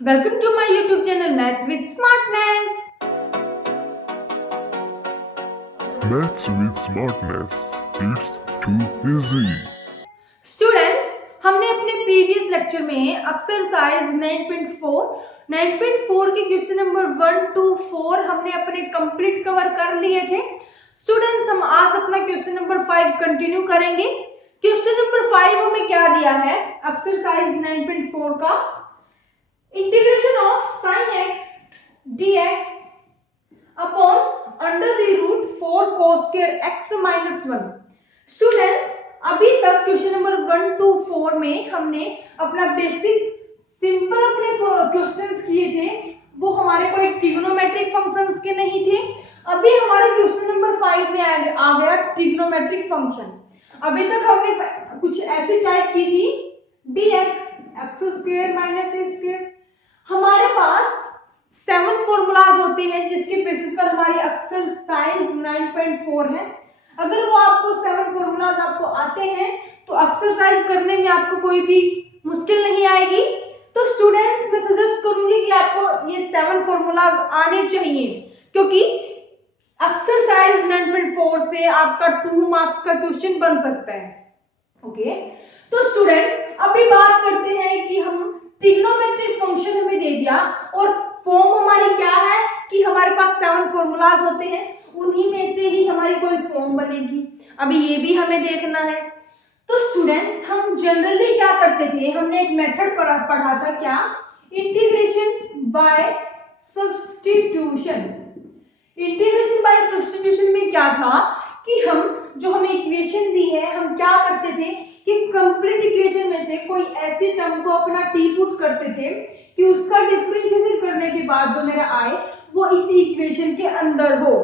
Welcome to my YouTube channel Math with Smartness. Maths with Smartness. It's too easy. Students, हमने अपने previous lecture में exercise 9.4 के question number 1 to 4 हमने अपने complete cover कर लिए थे. स्टूडेंट्स, हम आज अपना क्वेश्चन नंबर 5 कंटिन्यू करेंगे. क्वेश्चन नंबर 5 हमें क्या दिया है? एक्सरसाइज 9.4 का integration of sin x dx upon under the root 4 cos square x minus 1. Students, अभी तक क्वेश्चन नंबर 1 to 4 में हमने अपना बेसिक सिंपल अपने क्वेश्चंस किए थे. वो हमारे कोई ट्रिग्नोमेट्रिक फंक्शंस के नहीं थे. अभी हमारा क्वेश्चन नंबर 5 में आ गया ट्रिग्नोमेट्रिक फंक्शन. अभी तक हमने कुछ ऐसी टाइप की थी dx x square minus a square. हमारे पास 7 फॉर्मूलाज होते हैं जिसके बेसिस पर हमारी एक्सरसाइज 9.4 है. अगर वो आपको 7 फॉर्मूलाज आपको आते हैं तो एक्सरसाइज करने में आपको कोई भी मुश्किल नहीं आएगी. तो स्टूडेंट्स, मैं सजेस्ट करूंगी कि आपको ये 7 फॉर्मूलाज आने चाहिए, क्योंकि एक्सरसाइज 9.4 से आपका 2 मार्क्स का क्वेश्चन बन सकता है. ओके, तो स्टूडेंट अभी बात करते हैं कि हम ट्रिग्नोमेट्रिक फंक्शन हमें दे दिया और फॉर्म हमारी क्या है कि हमारे पास 7 फॉर्मूलाज होते हैं, उन्हीं में से ही हमारी कोई फॉर्म बनेगी. अभी ये भी हमें देखना है. तो स्टूडेंट्स, हम जनरली क्या करते थे? हमने एक मेथड पढ़ा था, क्या? Integration by substitution. Integration by substitution में क्या था कि हमें इक्वेशन दी है, हम क्या करते थे कि कंप्लीट इक्वेशन में से कोई ऐसी टर्म को अपना टी पुट करते थे कि उसका डिफरेंशिएशन करने के बाद जो मेरा आए वो इसी इक्वेशन के अंदर हो.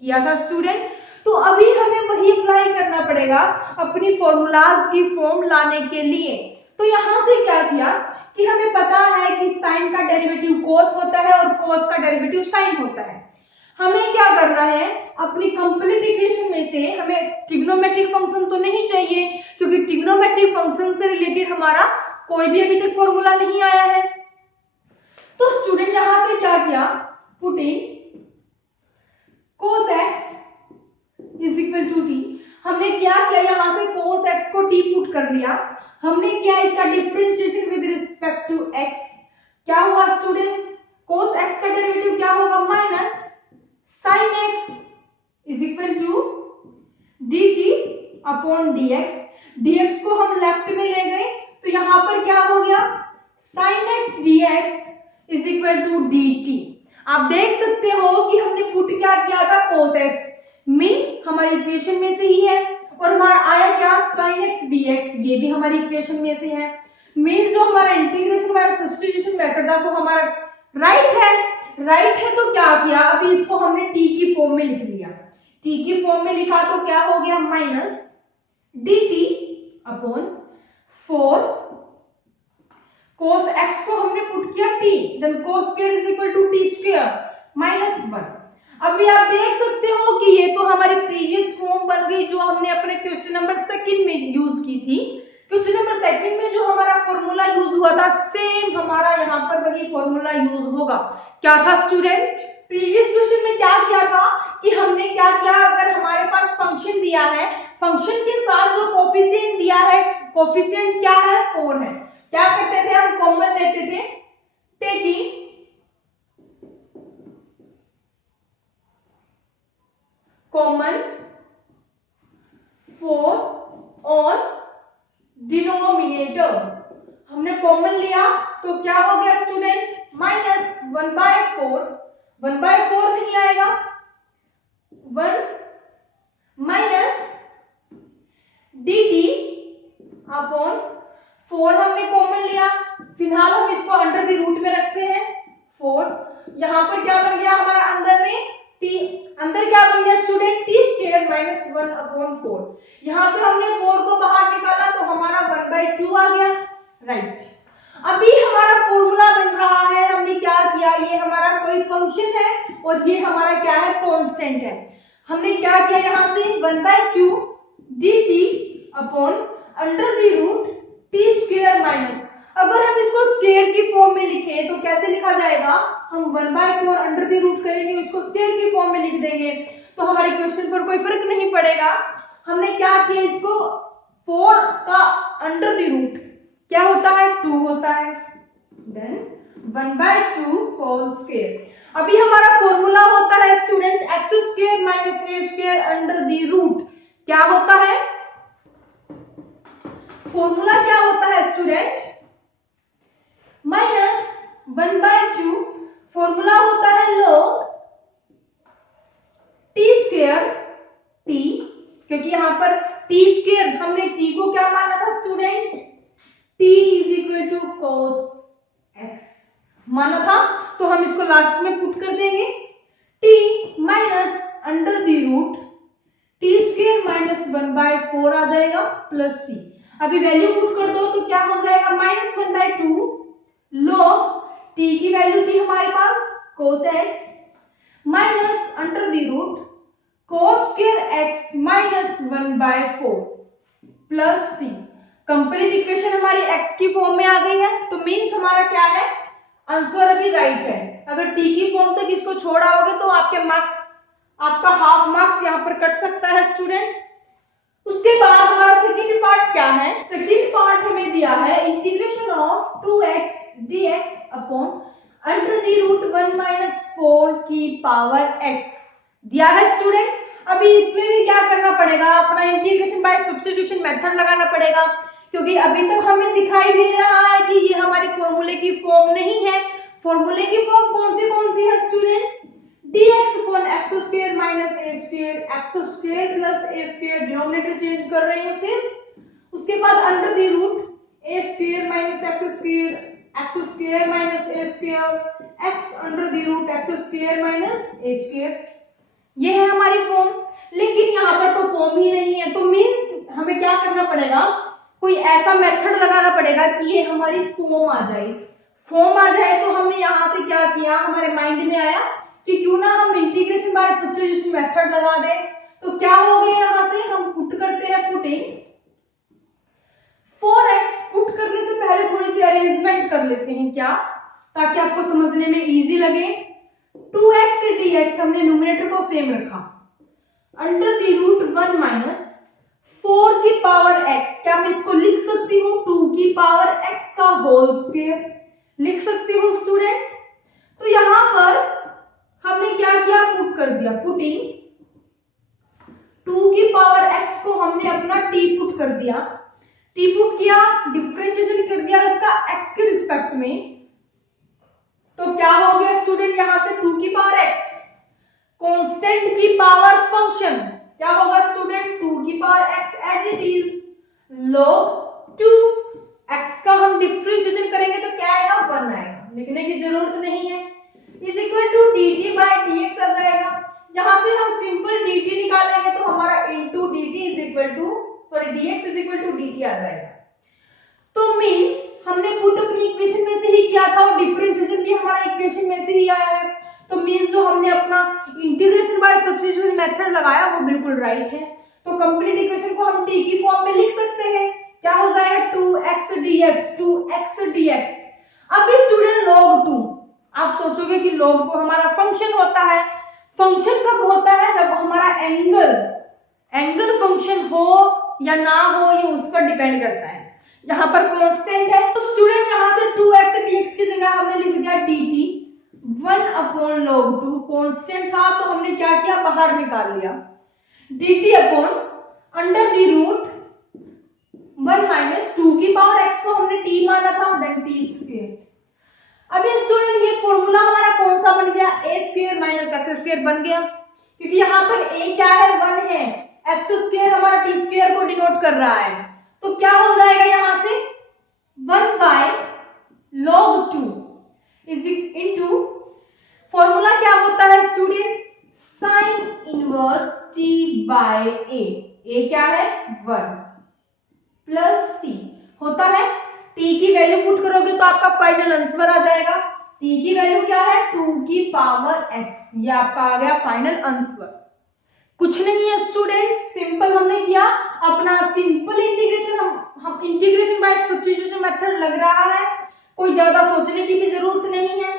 किया था स्टूडेंट? तो अभी हमें वही अप्लाई करना पड़ेगा अपनी फॉर्मूलाज की फॉर्म लाने के लिए. तो यहां से क्या किया कि हमें पता है कि साइन का डेरिवेटिव कोस होता है और कोस का डेरिवेटिव साइन होता है. हमें क्या करना है? अपनी कंप्लीट इक्वेशन में से हमें ट्रिग्नोमेट्रिक फंक्शन तो नहीं चाहिए, क्योंकि ट्रिग्नोमेट्रिक फंक्शन से रिलेटेड हमारा कोई भी अभी तक फॉर्मूला नहीं आया है. तो स्टूडेंट यहां से क्या किया? Putting cos x is equal to t. हमने क्या किया? यहां से cos x को t पुट कर लिया. हमने किया इसका differentiation with respect to x. क्या हुआ स्टूडेंट्स? cos x का डेरिवेटिव क्या होगा? Minus sin x is equal to dt upon dx. dx को हम लेफ्ट में ले गए तो यहां पर क्या हो गया? sin x dx is equal to dt. आप देख सकते हो कि हमने पुट क्या किया था? cos x मींस हमारी इक्वेशन में से ही है, और हमारा आया क्या? sin x dx. ये भी हमारी इक्वेशन में से है. मींस जो हमारा इंटीग्रेशन वाला सब्स्टिट्यूशन मेथड था वो हमारा राइट है. तो क्या किया? अभी इसको हमने t की फॉर्म में लिख दिया. t की फॉर्म में लिखा तो क्या हो गया? Minus dt upon 4 cos x को हमने पुट किया t, then cos square is equal to t square minus 1. अभी आप देख सकते हो कि ये तो हमारी प्रीवियस फॉर्म बन गई जो हमने अपने क्वेश्चन नंबर 2 में यूज की थी. क्वेश्चन नंबर 2 में जो हमारा फॉर्मूला यूज हुआ था, सेम हमारा यहाँ पर वही फॉर्मूला यूज होगा. क्या था स्टूडेंट? प्रीवियस क्वेश्चन में क्या किया था कि हमने क्या किया? अगर हमारे पास फंक्शन दिया है, फंक्शन के साथ जो कोफिशिएंट दिया है, कोफिशिएंट क्या है? 4 है. क्या करते थे? हम कॉमन लेते थे, टेकिंग कॉमन 4 ऑन डिनोमिनेटर. हमने कॉमन लिया तो क्या हो गया स्टूडेंट? माइनस 1/4. 1/4 नहीं आएगा, 1 माइनस dt अपॉन 4 हमने कॉमन लिया. फिलहाल हम इसको अंडर द रूट में रखते हैं 4. यहां पर क्या बन गया हमारा? अंदर में t, अंदर क्या बन गया student? t square minus 1 upon 4. यहां से हमने 4 को बाहर निकाला तो हमारा 1/2 आ गया. राइट. अभी हमारा फॉर्मूला बन रहा है. हमने क्या किया? ये हमारा कोई फंक्शन है और ये हमारा क्या है? कांस्टेंट है. हमने क्या किया? यहां से 1/2 dt upon under the root t square minus. अगर हम इसको स्क्वायर की फॉर्म में लिखें तो कैसे लिखा जाएगा, हम 1/4 अंडर द रूट करेंगे, उसको स्क्वायर की फॉर्म में लिख देंगे, तो हमारे क्वेश्चन पर कोई फर्क नहीं पड़ेगा। हमने क्या किया, इसको 4 का अंडर द रूट क्या होता है, 2 होता है, देन 1/2 होल स्क्वायर। अभी हमारा फॉर्मूला होता है student x² minus a² under the root, क्या होता है फॉर्मूला, क्या होता है स्टूडेंट, माइनस 1/2, फॉर्मूला होता है log t², t, क्योंकि यहां पर t² हमने t को क्या माना था स्टूडेंट, t = cos x माना था, तो हम इसको लास्ट में पुट कर देंगे, t minus under the root t² minus 1/4 आ जाएगा प्लस c। अभी वैल्यू पुट कर दो तो क्या हो जाएगा, माइनस 1/2 log t की वैल्यू थी हमारे पास cos x minus under the root cos² x minus 1/4 plus c। Complete equation हमारी x की फॉर्म में आ गई है, तो मींस हमारा क्या है, आंसर अभी राइट है। अगर t की फॉर्म तक इसको छोड़ाओगे तो आपके मार्क्स, आपका हाफ मार्क्स यहाँ पर कट सकता है स्टूडेंट। उसके बाद हमारा सेकंड पार्ट क्या है, सेकंड पार्ट हमें दिया है integration of 2x dx upon under the root 1 - 4 की पावर x दिया है स्टूडेंट। अभी इसमें भी क्या करना पड़ेगा, अपना इंटीग्रेशन बाय सब्स्टिट्यूशन मेथड लगाना पड़ेगा, क्योंकि अभी तक हमें दिखाई दे रहा है कि ये हमारी फॉर्मूले की फॉर्म नहीं है। फॉर्मूले की फॉर्म कौन सी है student, dx upon x² minus a² x² plus a² denominator change कर रही हूँ सिर्फ। उसके बाद under the root a² minus x² x² minus a² x under the root x² minus a²। ये है हमारी फॉर्म, लेकिन यहाँ पर तो फॉर्म ही नहीं है, तो मीन्स हमें क्या करना पड़ेगा, कोई ऐसा मेथड लगाना पड़ेगा कि ये हमारी फॉर्म आ जाए। फॉर्म आ जाए तो हमने यहाँ से क्या किया, हमारे माइंड में आया कि क्यों ना हम इंटीग्रेशन बाय सब्स्टिट्यूशन मेथड लगा दें। तो क्या हो गया, यहाँ से हम पुट करते हैं, पुटिंग 4x, पुट करने से पहले थोड़ी सी अरेंजमेंट कर लेते हैं क्या, ताकि आपको समझने में इजी लगे। 2x dx हमने न्यूमरेटर को सेम रखा, अंडर द रूट 1 माइनस 4 की पावर x, क्या मैं इसको लिख सकती हूँ 2 की पावर x का होल स्क्वायर, लिख सकती हूँ स्टूडेंट। तो यहां पर हमने क्या किया, पुट कर दिया, पुटिंग 2 की पावर x को हमने अपना t पुट कर दिया, t पुट किया, डिफरेंशिएशन कर दिया उसका x के रिस्पेक्ट में। तो क्या हो गया स्टूडेंट, यहां से 2 की पावर x कांस्टेंट की पावर फंक्शन, क्या होगा स्टूडेंट 2 की power x as it is log 2 x का हम डिफरेंशिएशन करेंगे तो क्या आएगा, 1 आएगा, लिखने की जरूरत नहीं है, is equal to dt by dx आ जाएगा। यहां से हम सिंपल dt निकालेंगे तो हमारा into dt is equal to dx is equal to dt आ जाएगा। तो मींस हमने पुट अपनी इक्वेशन में से ही किया था और डिफरेंशिएशन भी हमारा इक्वेशन में से ही आया है, तो मींस जो हमने अपना इंटीग्रेशन बाय सब्स्टिट्यूशन मेथड लगाया वो बिल्कुल राइट है। तो कंप्लीट इक्वेशन को हम t की फॉर्म में लिख सकते हैं, क्या हो जाएगा 2x dx। अब स्टूडेंट log 2, आप सोचोगे कि log तो हमारा फंक्शन होता है, फंक्शन कब होता है, जब हमारा एंगल फंक्शन हो या ना हो ये उस पर डिपेंड करता है। यहाँ पर कांस्टेंट है, तो स्टूडेंट यहाँ से 2x dx की जगह हमने लिख दिया dt 1 log 2, कांस्टेंट था तो हमने क्या किया, बाहर निकाल लिया, dt under the root 1 minus 2 की पावर x को हमने t माना था, देन t²। अब ये स्टूडेंट ये फॉर्मूला हमारा कौन सा बन गया, a² माइनस x² बन गया, क्योंकि यहाँ पर a क्या है, 1 है, x² हमारा t² को डिनोट कर रहा है, तो क्या हो जाएगा यहाँ से 1 by log 2 is into formula क्या होता है student, sine inverse t by a क्या है 1 प्लस c होता है, t की वैल्यू पुट करोगे तो आपका फाइनल आंसर आ जाएगा, t की वैल्यू क्या है 2 की पावर x, ये आपका आ गया फाइनल आंसर। कुछ नहीं है स्टूडेंट, सिंपल हमने किया अपना सिंपल इंटीग्रेशन, हम इंटीग्रेशन बाय सब्स्टिट्यूशन मेथड लग रहा है, कोई ज्यादा सोचने की भी जरूरत नहीं है।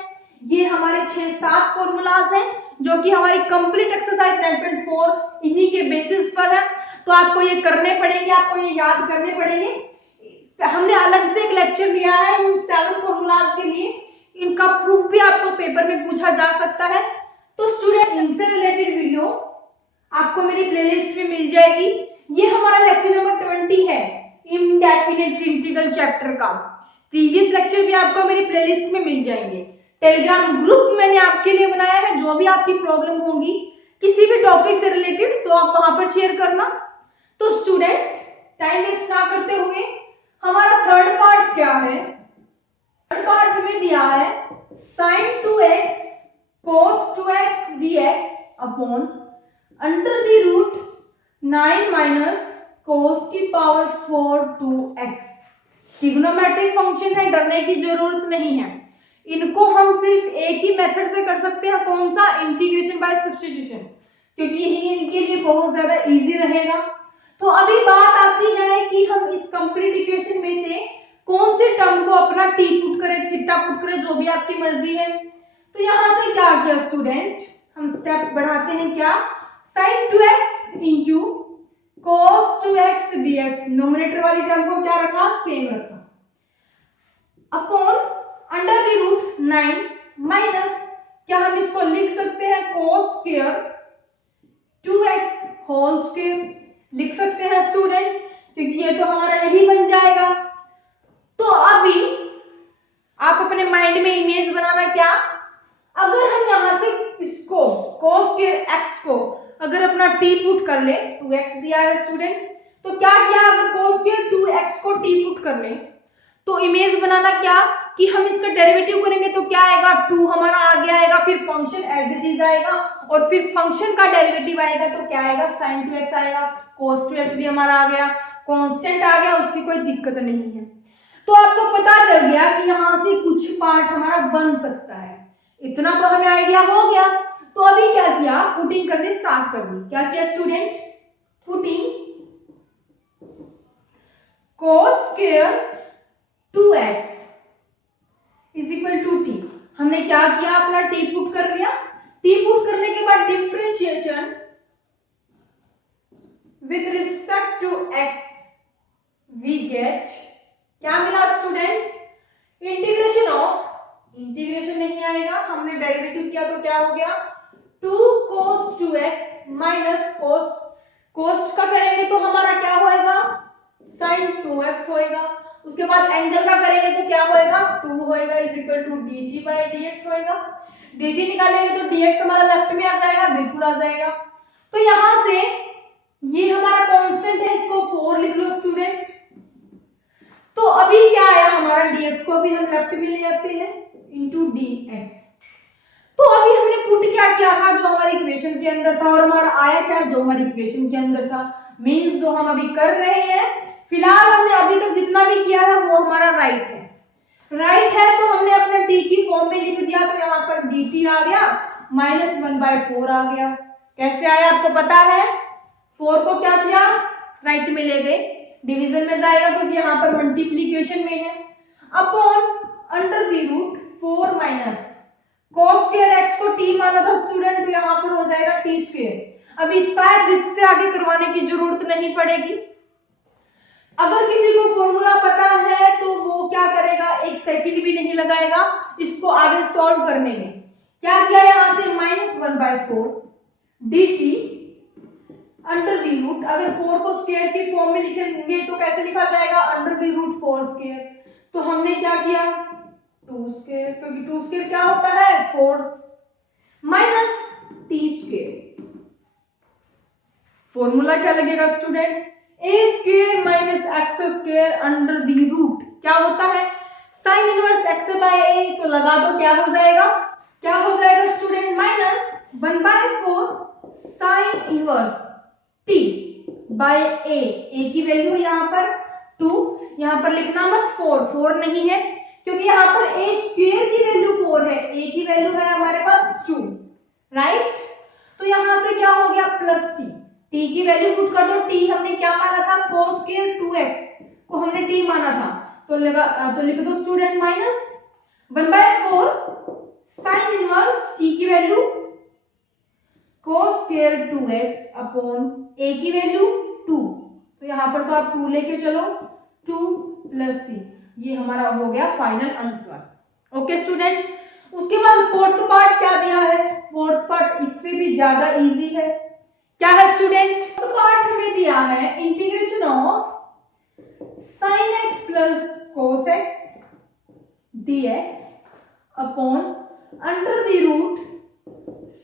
ये हमारे 6-7 फॉर्मूलाज हैं जो कि हमारी कंप्लीट एक्सरसाइज 9.4 इन्हीं के बेसिस पर है। तो आपको ये करने पड़ेंगे, आपको ये याद करने पड़ेंगे। हमने अलग से एक लेक्चर लिया है इन 7 फॉर्मूलाज के लिए, इनका प्रूफ भी आपको पेपर में पूछा जा सकता है। तो स्टूडेंट, इनसे रिलेटेड वीडियो आपको मेरी प्लेलिस्ट में मिल जाएगी। ये हमारा लेक्चर नंबर 20 है इंडेफिनिट इंटीग्रल चैप्टर का। प्रीवियस लेक्चर भी आपको मेरी प्लेलिस्ट में मिल जाएंगे। टेलीग्राम ग्रुप मैंने आपके लिए बनाया है, जो भी आपकी प्रॉब्लम होगी किसी भी टॉपिक से रिलेटेड तो आप वहां पर शेयर करना। तो स्टूडेंट, टाइम वेस्ट ना करते हुए हमारा थर्ड पार्ट क्या है? थर्ड पार्ट हमें दिया है sin 2x cos 2x dx upon under the root 9 minus cos की पावर 4 2x। ट्रिग्नोमेट्रिक फंक्शन है, डरने की जरूरत नहीं है। इनको हम सिर्फ एक ही मेथड से कर सकते हैं, कौन सा? इंटीग्रेशन बाय सब्स्टिट्यूशन, क्योंकि यही इनके लिए बहुत ज्यादा इजी रहेगा। तो अभी बात आती है कि हम इस कंप्लीट इक्वेशन में से कौन से टर्म को अपना टी पुट करें, थीटा पुट करें, जो भी आपकी मर्जी है। तो यहां से क्या किया स्टूडेंट, हम स्टेप बढ़ाते हैं। क्या? sin 2x into cos 2x dx, nominator वाली टर्म को क्या रखा? सेम रखा, upon under the root 9 minus, क्या हम इसको लिख सकते हैं cos square 2x whole square, लिख सकते हैं स्टूडेंट, क्योंकि ये तो हमारा यही बन जाएगा। तो अभी आप अपने माइंड में इमेज बनाना। क्या? अगर हम यहां से इसको cos स्क्वायर x को अगर अपना t पुट कर ले, 2x दिया है स्टूडेंट, तो क्या किया? अगर cos स्क्वायर 2x को t पुट कर ले तो इमेज बनाना क्या कि हम इसका डेरिवेटिव करेंगे तो क्या आएगा? 2 हमारा आगे आएगा, फिर फंक्शन एज इट इज आएगा, और फिर फंक्शन का डेरिवेटिव आएगा तो क्या आएगा? sin 2x आएगा। cos 2x भी हमारा आ गया, कांस्टेंट आ गया, उसकी कोई दिक्कत नहीं है। तो आपको पता चल गया कि यहां से कुछ पार्ट हमारा बन सकता है, इतना तो हमें आइडिया हो गया। तो अभी क्या किया? पुटिंग करने स्टार्ट कर दी। क्या किया student? Putting cos square 2x is equal to t। हमने क्या किया? अपना t पुट कर लिया। t पुट करने के बाद differentiation with respect to x we get, क्या मिला स्टूडेंट? इंटीग्रेशन ऑफ, इंटीग्रेशन नहीं आएगा, हमने डेरिवेटिव किया तो क्या हो गया? 2 cos 2x माइनस cos का करेंगे तो हमारा क्या होएगा? sin 2x होएगा। उसके बाद एंगल का करेंगे तो क्या होएगा? 2 होएगा, is equal to dt by dx होएगा। dt निकालेंगे तो dx हमारा लेफ्ट में आ जाएगा, बिल्कुल आ जाएगा। तो यहां से ये हमारा कांस्टेंट है, इसको 4 लिख लो स्टूडेंट। तो अभी क्या आया हमारा? dx को भी हम लेफ्ट में ले जाते हैं इंटू dx। तो अभी हमने पुट क्या किया था? जो हमारी इक्वेशन के अंदर था, और हमारा आया क्या? जो हमारी इक्वेशन के अंदर था। मींस जो हम अभी कर रहे हैं, फिलहाल हमने अभी तक जितना भी किया है वो हमारा राइट है। राइट है तो हमने अपने t की फॉर्म में लिख दिया, तो यहाँ पर dt आ गया, माइनस 1/4 आ गया। कैसे आया आपको पता है? 4 को क्या किया? राइट में ले गए, डिवीजन में जाएगा क्योंकि यहाँ पर मल्टीप्लीकेशन में है, upon under the root 4 minus cos square x को t माना था स्टूडेंट, तो यहाँ पर हो जाएगा t स्क्वायर। अब इससे आगे करवाने की जरूरत नहीं पड़ेगी। अगर किसी को फॉर्मूला पता है तो वो क्या करेगा? 1 सेकंड भी नहीं लगाएगा इसको आगे सॉल्व करने में। क्या किया? यहां से -1/4 dt अंडर द रूट, अगर 4 को स्क्वायर की फॉर्म में लिखेंगे तो कैसे लिखा जाएगा? Under the root 4 square. तो हमने क्या किया? 2 स्क्वायर, क्योंकि 2 स्क्वायर क्या होता है? 4 माइनस t स्क्वायर। फॉर्मूला क्या लगेगा student? a square minus x square under the root, क्या होता है? साइन इनवर्स x बाय a, तो लगा दो, क्या हो जाएगा? क्या हो जाएगा student? Minus 1/4 sine inverse t by a की वैल्यू यहाँ पर 2, यहाँ पर लिखना मत 4 नहीं है, क्योंकि यहाँ पर a स्क्वायर की वैल्यू 4 है, a की वैल्यू है हमारे पास 2, राइट? तो यहाँ से क्या हो गया? प्लस c, t की वैल्यू पुट कर दो। t हमने क्या माना था? cos स्क्वायर 2x को हमने t माना था, तो लिख दो student minus 1/4 sin square 2x upon a की वैल्यू 2, तो यहाँ पर तो आप 2 लेके चलो, 2 प्लस c, ये हमारा हो गया फाइनल आंसर। ओके स्टूडेंट, उसके बाद फोर्थ पार्ट क्या दिया है? फोर्थ पार्ट इससे भी ज्यादा इजी है। क्या है स्टूडेंट? फोर्थ पार्ट हमें दिया है integration of sin x plus cos x dx upon under the root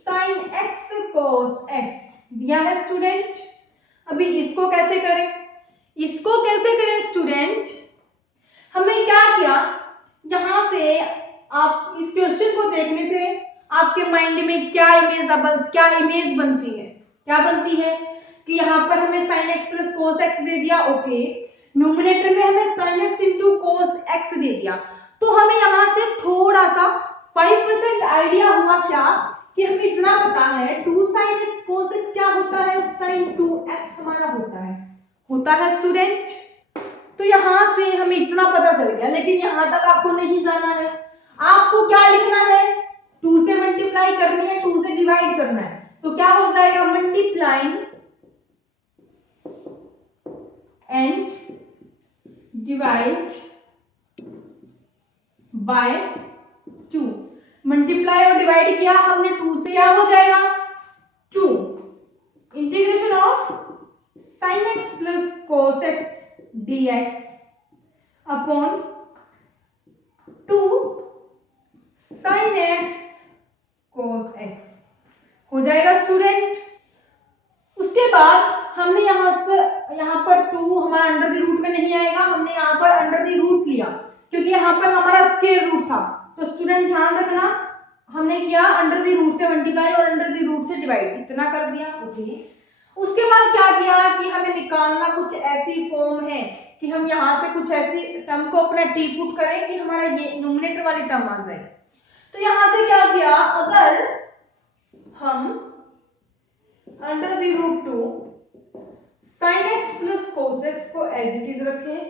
sin x cos x दिया है स्टूडेंट। अभी इसको कैसे करें? इसको कैसे करें स्टूडेंट? हमने क्या किया, यहां से आप इस क्वेश्चन को देखने से आपके माइंड में क्या इमेज बनती है? क्या बनती है कि यहाँ पर हमें sin x plus cos x दे दिया, ओके, न्यूमरेटर में हमें sin x into cos x दे दिया, तो हमें यहाँ से थोड़ा सा 5% आइडिया हुआ क्या कि हमें इतना पता है 2 sin x cos x क्या होता है, sin 2x हमारा होता है स्टूडेंट। तो यहाँ से हमें इतना पता चल गया, लेकिन यहाँ तक आपको नहीं जाना है। आपको क्या लिखना है? 2 से मल्टीप्लाई करनी है, 2 से डिवाइड करना है, तो क्या हो जाएगा? Multiplying and divide by 2। Multiply और डिवाइड किया हमने 2 से, क्या हो जाएगा? 2 integration of sin x plus cos x dx upon 2 sin x cos x हो जाएगा स्टूडेंट। उसके बाद हमने यहाँ पर 2 हमारा अंडर द रूट में नहीं आएगा, हमने यहाँ पर अंडर द रूट लिया क्योंकि यहाँ पर हमारा स्क्वायर रूट था। तो स्टूडेंट ध्यान रखना, हमने किया अंडर द रूट से मल्टीप्लाई और अंडर द रूट से डिवाइड, इतना कर दिया, ओके। उसके बाद क्या किया कि हमें निकालना कुछ ऐसी फॉर्म है कि हम यहाँ से कुछ ऐसी टर्म को अपना टी पुट करें कि हमारा ये न्यूमरेटर वाली टर्म आ जाए। तो यहाँ से क्या किया, अगर हम under the root 2 sin x plus cos x को एज इट इज रखें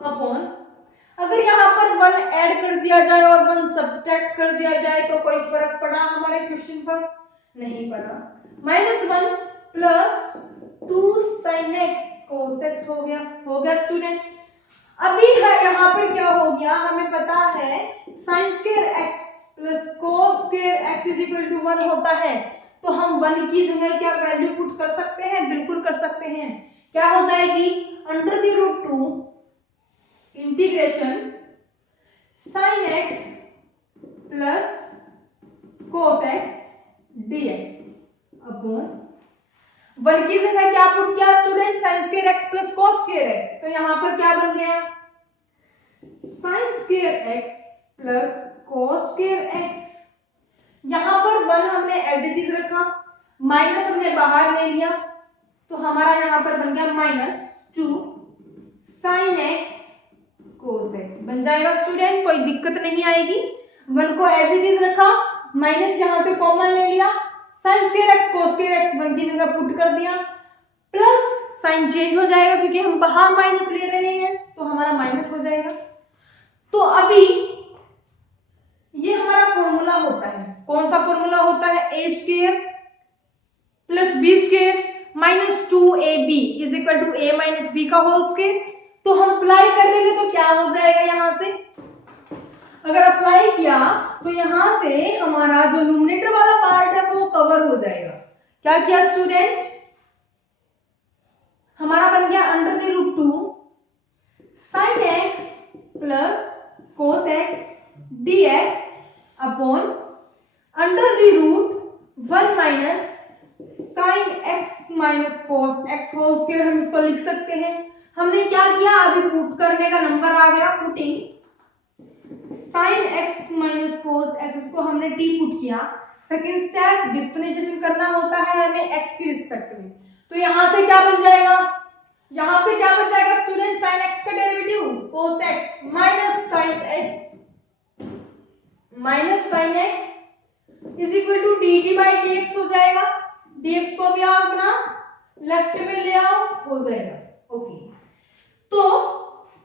अपॉन, अगर यहाँ पर 1 ऐड कर दिया जाए और 1 सब्ट्रैक्ट कर दिया जाए तो कोई फर्क पड़ा हमारे क्वेश्चन पर? नहीं पड़ा। -1 plus 2 sin x cos x हो गया स्टूडेंट। अभी है यहाँ पर क्या हो गया, हमें पता है sin square x plus cos square x is equal to 1 होता है, तो हम 1 की जगह क्या वैल्यू पुट कर सकते हैं? बिल्कुल कर सकते हैं। क्या हो जाएगी? Under the root 2 integration sin x plus cos x dx upon 1 की जगह क्या पुट किया student? sin square x plus cos square x, तो यहाँ पर क्या बन गया? sin square x plus cos square x। यहाँ पर 1 हमने एज इट इज रखा, माइनस हमने बाहर ले लिया, तो हमारा यहाँ पर बन गया -2 sin x cos x बन जाएगा स्टूडेंट, कोई दिक्कत नहीं आएगी। 1 को एज इट इज रखा, माइनस यहाँ से कॉमन ले लिया, sin square x cos square x 1 की जगह पुट कर दिया, प्लस साइन चेंज हो जाएगा क्योंकि हम बाहर माइनस ले रहे हैं, तो हमारा माइनस हो जाएगा। तो अभी ये हमारा फॉर्मूला होता है, कौन सा फॉर्मूला होता है? a square plus b square minus 2ab is equal to a minus b का होल स्क्वायर। तो हम अप्लाई कर देंगे तो क्या हो जाएगा? यहाँ से अगर अप्लाई किया तो यहाँ से हमारा जो न्यूमरेटर वाला पार्ट है वो कवर हो जाएगा। क्या किया स्टूडेंट? हमारा बन गया under the root 2 sin x plus cos x dx upon under the root 1 minus sin x minus cos x whole square, हम इसको लिख सकते हैं। हमने क्या किया? अभी पुट करने का नंबर आ गया, putting sin x minus cos x को हमने t पुट किया। सेकेंड स्टेप डिफरेंशिएशन करना होता है हमें x की रिस्पेक्ट में, तो यहां से क्या बन जाएगा? यहां से क्या बन जाएगा स्टूडेंट? sin x का derivative cos x minus sin x is equal to dt by dx हो जाएगा। dx को भी आप अपना लेफ्ट में ले आओ, हो जाएगा, ओके। तो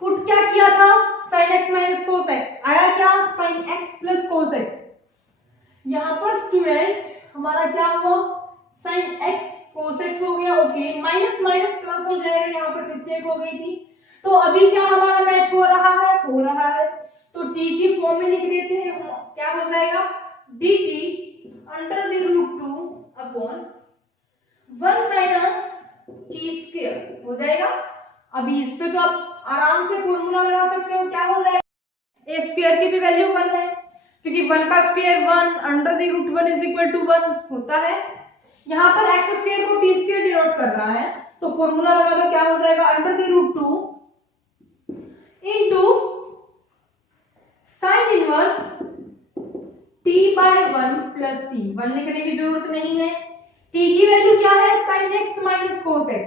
पुट क्या किया था? sin x minus cos x आया क्या? sin x plus cos x। यहां पर स्टूडेंट हमारा क्या हुआ? साइन एक्स कोस एक्स हो गया, ओके, माइनस माइनस प्लस हो जाएगा, यहाँ पर मिस्टेक हो गई थी। तो अभी क्या हमारा मैच हो रहा है, तो t की फॉर्म में लिख देते हैं, क्या हो जाएगा dt under the root 2 upon 1 minus t square हो जाएगा। अभी इस पे तो आप आराम से फॉर्मूला लगा सकते हो, क्या हो जाएगा, ए स्क्वायर की भी वैल्यू 1 है, क्योंकि 1 का square 1 under the root 1 is equal to 1 होता है। यहाँ पर एक्स स्क्वायर को टी स्क्वायर डिनोट कर रहा है, तो फॉर्मूला लगा दो, क्या हो जाएगा under the root 2 into sine inverse t by 1 plus c। 1 लिखने की जरूरत नहीं है, t की वैल्यू क्या है sin x minus cos x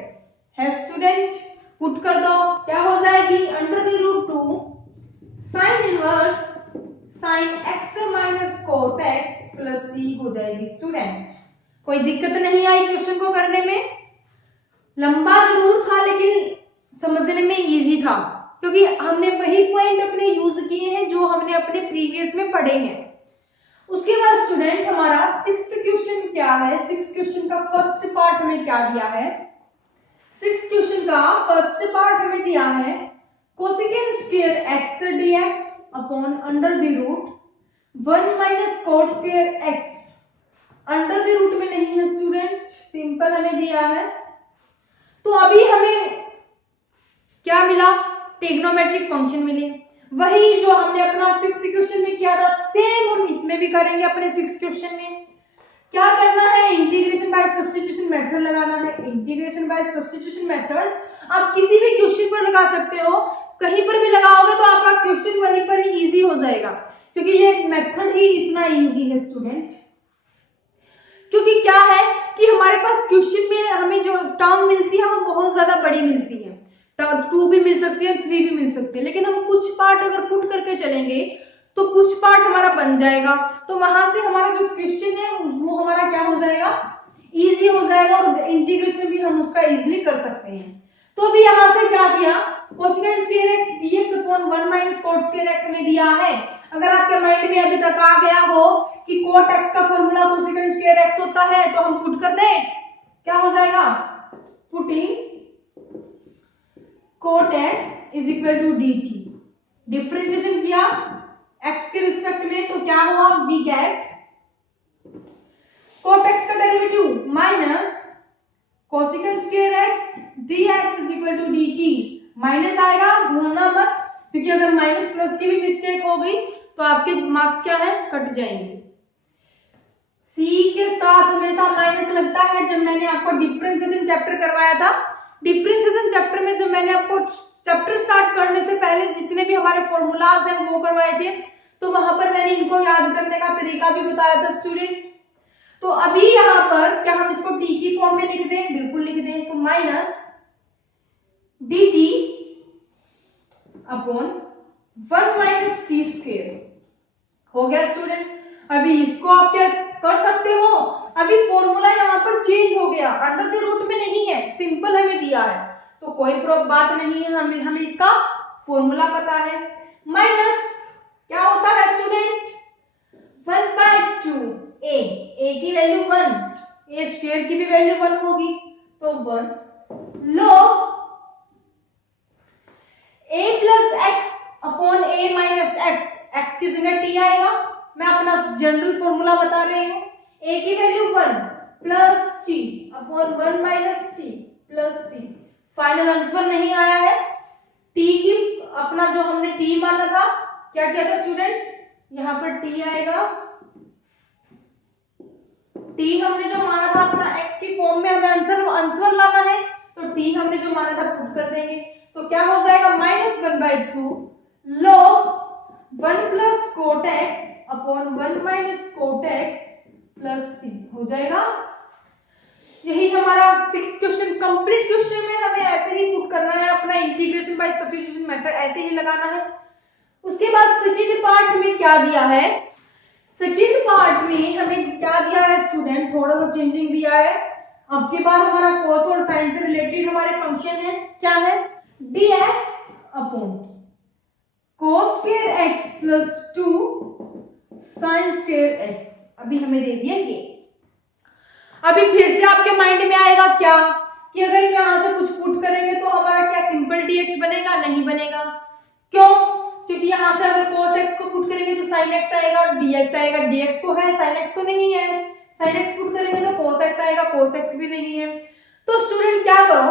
है स्टूडेंट, पुट कर दो, क्या हो जाएगी under the root 2 sine inverse sin x minus cos x plus c हो जाएगी स्टूडेंट। कोई दिक्कत नहीं आई क्वेश्चन को करने में, लंबा जरूर था लेकिन समझने में इजी था, क्योंकि हमने वही पॉइंट अपने यूज किए हैं जो हमने अपने प्रीवियस में पढ़े हैं। उसके बाद स्टूडेंट हमारा 6th क्वेश्चन क्या है, 6th क्वेश्चन का फर्स्ट पार्ट हमें क्या दिया है, 6th क्वेश्चन का फर्स्ट पार्ट हमें दिया है cosecant square x dx upon under the root 1 minus cot square x। Under the root में नहीं है स्टूडेंट, सिंपल हमें दिया है। तो अभी हमें क्या मिला, ट्रिग्नोमेट्रिक फंक्शन मिले, वही जो हमने अपना 5th क्वेश्चन में किया था सेम हम इसमें भी करेंगे अपने 6th क्वेश्चन में। क्या करना है, इंटीग्रेशन बाय सब्स्टिट्यूशन मेथड लगाना है। इंटीग्रेशन बाय सब्स्टिट्यूशन मेथड आप किसी भी क्वेश्चन पर लगा सकते हो, कहीं पर भी लगाओगे तो आपका क्वेश्चन वहीं पर ही इजी हो जाएगा, क्योंकि ये मेथड ही इतना इजी है स्टूडेंट। क्योंकि क्या है कि हमारे पास क्वेश्चन में हमें जो टर्म मिलती है वो बहुत ज्यादा बड़ी मिलती है, 2 भी मिल सकती है 3 भी मिल सकती है, लेकिन हम कुछ पार्ट अगर पुट करके चलेंगे तो कुछ पार्ट हमारा बन जाएगा, तो वहां से हमारा जो क्वेश्चन है वो हमारा क्या हो जाएगा इजी हो जाएगा, और इंटीग्रेशन भी हम उसका इजीली कर सकते हैं। तो अभी यहाँ से क्या किया, cosecant square x dx upon 1 minus cot square x में दिया है। अगर आपके माइंड में अभी तक आ गया हो कि कोट x का फॉर्मूला कोसेकेंट स्क्वायर x होता है, तो हम पुट कर दें, क्या हो जाएगा putting cot x is equal to dt, differentiation किया x के रिस्पेक्ट में, तो क्या हुआ वी गेट कोट x का derivative minus cosecant square x dx is equal to dt। Minus आएगा, भूलना मत, क्योंकि अगर माइनस प्लस की भी मिस्टेक हो गई तो आपके मार्क्स क्या है कट जाएंगे। सी के साथ हमेशा माइनस लगता है। जब मैंने आपको डिफरेंशिएशन चैप्टर करवाया था, डिफरेंशिएशन चैप्टर में जब मैंने आपको चैप्टर स्टार्ट करने से पहले जितने भी हमारे फॉर्मूलाज हैं वो करवाए थे, तो वहां पर मैंने इनको याद करने का तरीका भी बताया था स्टूडेंट। तो अभी यहाँ पर क्या हम इसको टी की फॉर्म में लिख दें, बिल्कुल लिख दें, तो minus dt upon 1 minus t square हो गया स्टूडेंट। अभी इसको आप क्या कर सकते हो, अभी फॉर्मूला यहाँ पर चेंज हो गया, अंडर द रूट में नहीं है, सिंपल हमें दिया है, तो कोई बात नहीं है, हमें इसका फॉर्मूला पता है। माइनस क्या होता है स्टूडेंट 1/2 a की वैल्यू 1, a स्क्वायर की भी वैल्यू 1 होगी, तो 1 log a plus x upon a minus x की जगह t आएगा, मैं अपना जनरल फॉर्मूला बता रही हूँ, a की value 1 plus t upon 1 minus c plus c। Final answer नहीं आया है, t की अपना जो हमने t माना था, क्या किया था स्टूडेंट, यहाँ पर t आएगा, t हमने जो माना था अपना x की फॉर्म में, हमें आंसर लाना है, तो t हमने जो माना था पुट कर देंगे, तो क्या हो जाएगा minus 1/2 log 1 plus coat x upon 1 minus coat x plus c हो जाएगा। यही हमारा 6th क्वेश्चन कंप्लीट। क्वेश्चन में हमें ऐसे ही पुट करना है, अपना इंटीग्रेशन बाय सब्स्टिट्यूशन मेथड ऐसे ही लगाना है। उसके बाद सेकंड पार्ट में क्या दिया है, सेकंड पार्ट में हमें क्या दिया है स्टूडेंट, थोड़ा सा चेंजिंग दिया है। अब के बाद हमारा cos और sin से रिलेटेड हमारे फंक्शन है, क्या है dx upon cos square x plus 2 sin square x, अभी हमें दे दिया ये। अभी फिर से आपके माइंड में आएगा क्या कि अगर यहाँ से कुछ पुट करेंगे तो हमारा क्या सिंपल dx बनेगा? नहीं बनेगा। क्यों? क्योंकि यहाँ से अगर cos x को पुट करेंगे तो sin x आएगा और dx आएगा। dx तो है, sin x तो नहीं है। sin x पुट करेंगे तो cos x आएगा, cos x भी नहीं है। तो स्टूडेंट क्या करो,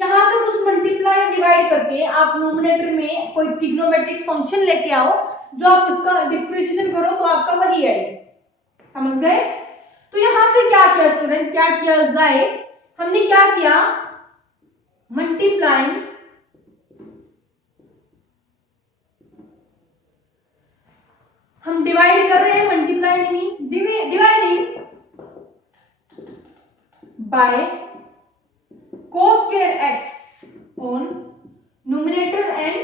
यहाँ से कुछ मल्टीप्लाई डिवाइड करके आप नोमिनेटर में कोई ट्रिग्नोमेट्रिक फंक्शन लेके आओ, जो आप इसका डिफरेंशिएशन करो तो आपका वही आएगा। समझ गए? तो यहाँ से क्या किया स्टूडेंट, क्या किया जाए, हमने क्या किया, मल्टीप्लाइंग हम डिवाइड कर रहे हैं, मल्टीप्लाई नहीं, dividing by cos square x on numerator and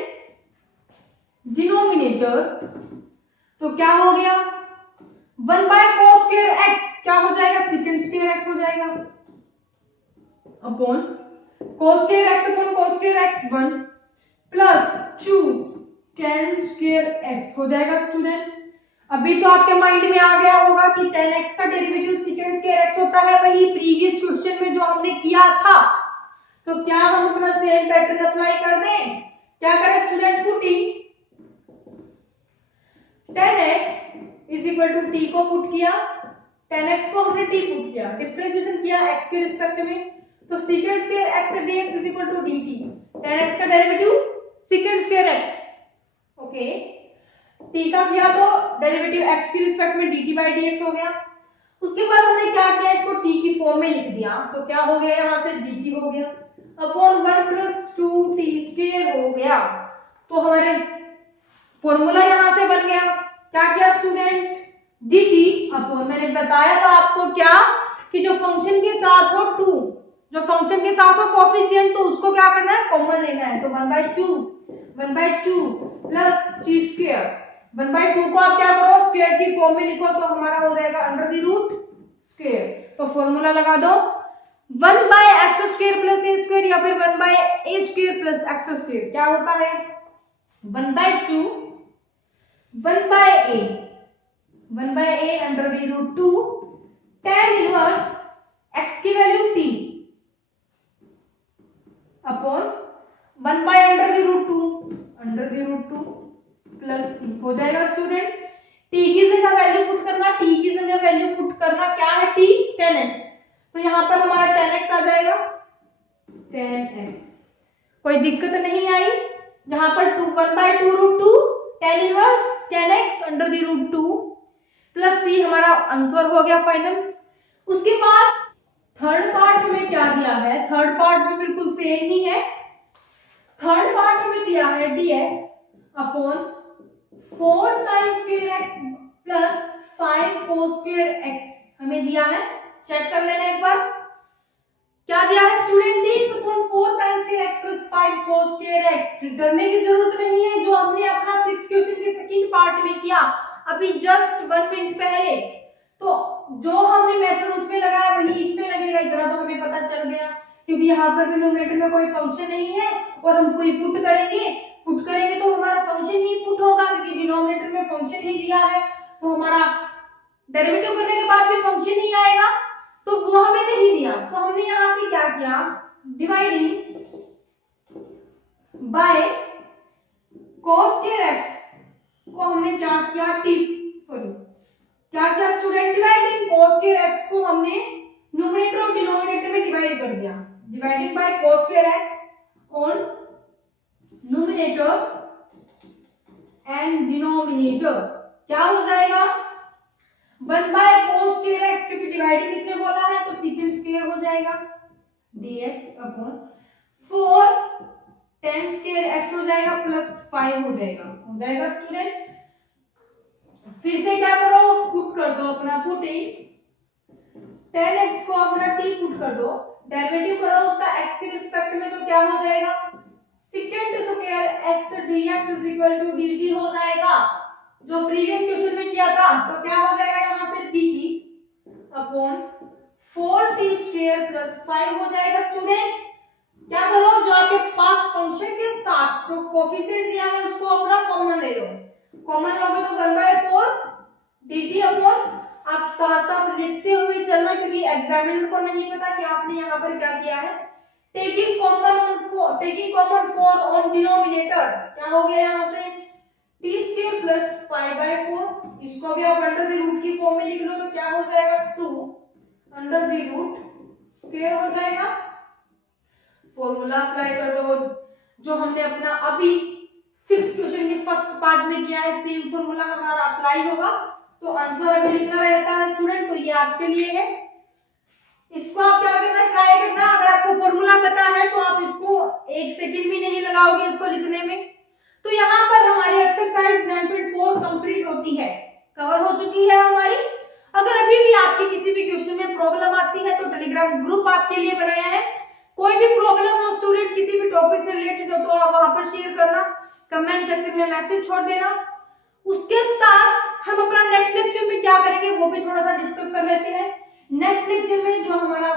denominator। तो क्या हो गया, 1 by cos square x क्या हो जाएगा, secant square x हो जाएगा, upon cos square x upon cos square x 1 plus 2 tan square x हो जाएगा। स्टूडेंट अभी तो आपके माइंड में आ गया होगा कि tan x का डेरिवेटिव secant square x होता है, वही प्रीवियस क्वेश्चन में जो हमने किया था। तो क्या हम अपना सेम पैटर्न अप्लाई कर दें? क्या करें student, putting tan x is equal to t को पुट किया, tan x को हमने t पुट किया, डिफरेंशिएशन किया x के रिस्पेक्ट में, तो secant square x dx is equal to dt। tan x का derivative secant square x, okay, t का किया तो डेरिवेटिव x के रिस्पेक्ट में dt by dx हो गया। उसके बाद हमने क्या किया, इसको t की फॉर्म में लिख दिया, तो क्या हो गया, यहाँ से dt हो गया अपॉन 1 प्लस 2t स्क्वायर हो गया। तो हमारे फॉर्मूला यहाँ से बन गया। क्या किया स्टूडेंट, dt अपॉन, मैंने बताया था आपको क्या कि जो फंक्शन के साथ हो 2, जो फंक्शन के साथ हो कोफिशिएंट, तो उसको क्या करना है, कॉमन लेना है। तो 1/2 प्लस t स्क्वायर, 1/2 को आप क्या करो, स्क्वायर की फॉर्म में लिखो, तो हमारा हो जाएगा अंडर द रूट स्क्वायर। तो फॉर्मूला लगा दो 1/x square plus a square या फिर 1/a square plus x square, क्या होता है 1/2 1/a under the root 2 tan inverse x की value t upon 1/√2 plus t हो जाएगा। स्टूडेंट t की जगह वैल्यू पुट करना, t की जगह वैल्यू पुट करना, क्या है t, tan x, तो यहाँ पर हमारा tan x आ जाएगा, tan x, कोई दिक्कत नहीं आई। यहाँ पर 1/2√2 tan inverse tan x under the root 2 plus c हमारा आंसर हो गया फाइनल। उसके बाद थर्ड पार्ट में क्या दिया है, थर्ड पार्ट में बिल्कुल सेम ही है। थर्ड पार्ट में दिया है dx upon 4 sin square x plus 5 cos square x हमें दिया है, चेक कर लेना एक बार। क्या दिया है student, dx upon 4 sin square x plus 5 cos square x, फिर करने की जरूरत नहीं है, जो हमने अपना 6 क्वेश्चन के सेकंड पार्ट में किया अभी जस्ट 1 मिनट पहले, तो जो हमने मेथड उसमें लगाया वही इसमें लगेगा, इतना तो हमें पता चल गया। क्योंकि यहाँ पर डिनोमिनेटर में कोई फंक्शन नहीं है और हम कोई पुट करेंगे तो हमारा फंक्शन ही पुट होगा, क्योंकि डिनोमिनेटर में फंक्शन ही दिया है, तो हमारा डेरिवेटिव करने के बाद भी फंक्शन ही आएगा, तो वो हमें नहीं दिया। तो हमने यहाँ से क्या किया, dividing by cos square x को हमने क्या किया, क्या किया student, dividing cos square x को हमने न्यूमरेटर और डिनोमिनेटर में डिवाइड कर दिया, dividing by cos square x on numerator and denominator, क्या हो जाएगा 1/cos square x, क्योंकि डिवाइडिंग किसने बोला है, तो secant square हो जाएगा, dx upon 4 tan square x हो जाएगा प्लस 5 हो जाएगा स्टूडेंट। फिर से क्या करो, पुट कर दो अपना, पुटिंग tan x को अपना t पुट कर दो, डेरिवेटिव करो उसका x के रिस्पेक्ट में, तो क्या हो जाएगा secant square x dx is equal to dt हो जाएगा, जो प्रीवियस क्वेश्चन में किया था। तो क्या हो जाएगा यहाँ से dt upon 4t square plus 5 हो जाएगा। स्टूडेंट क्या करो, जो आपके पास फंक्शन के साथ जो कोफिशिएंट दिया है उसको अपना कॉमन ले लो, कॉमन लोगे तो 1/4 dt अपॉन आप साथ साथ लिखते हुए चलना, क्योंकि एग्जामिनर को नहीं पता कि आपने यहाँ पर क्या किया है। Taking common for on denominator, क्या हो गया यहाँ से टी स्क्वायर प्लस 5/4, इसको भी आप अंडर द रूट की फॉर्म में लिख लो तो क्या हो जाएगा 2 अंडर द रूट स्क्वायर हो जाएगा। फॉर्मूला अप्लाई कर दो जो हमने अपना अभी 6 क्वेश्चन के फर्स्ट पार्ट में किया है, सेम फॉर्मूला हमारा अप्लाई होगा। तो आंसर अभी लिखना रहता है स्टूडेंट, तो ये आपके लिए है। इसको आप क्या करना, ट्राई करना। अगर आपको फॉर्मूला पता है तो आप इसको 1 सेकंड भी नहीं लगाओगे इसको लिखने में। तो यहाँ पर हमारी एक्सरसाइज 9.4 कंप्लीट होती है, कवर हो चुकी है हमारी। अगर अभी भी आपके किसी भी क्वेश्चन में प्रॉब्लम आती है तो टेलीग्राम ग्रुप आपके लिए बनाया है। कोई भी प्रॉब्लम हो स्टूडेंट किसी भी टॉपिक से रिलेटेड हो तो आप वहां पर शेयर करना, कमेंट सेक्शन में मैसेज छोड़ देना। उसके साथ हम अपना नेक्स्ट लेक्चर में क्या करेंगे वो भी थोड़ा सा डिस्कस कर लेते हैं। नेक्स्ट लेक्चर में जो हमारा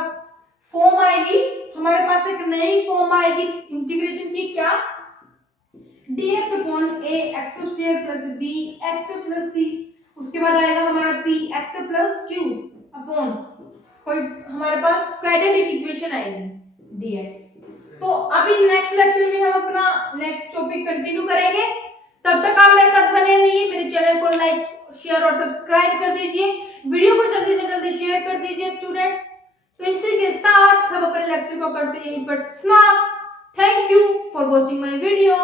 फॉर्म आएगी, हमारे पास एक नई फॉर्म आएगी इंटीग्रेशन की, क्या dx upon a x square plus b x plus c, उसके बाद आएगा हमारा p x plus q upon कोई हमारे पास क्वाड्रेटिक इक्वेशन आएगी dx। तो अभी नेक्स्ट लेक्चर में हम अपना नेक्स्ट टॉपिक कंटिन्यू करेंगे। तब तक आप मेरे साथ बने रहिए, मेरे चैनल को लाइक शेयर और सब्सक्राइब कर दीजिए, वीडियो को जल्दी से जल्दी शेयर कर दीजिए स्टूडेंट। तो इसी के साथ हम अपने लेक्चर को करते हैं यहीं पर समाप्त। Thank you for watching my video.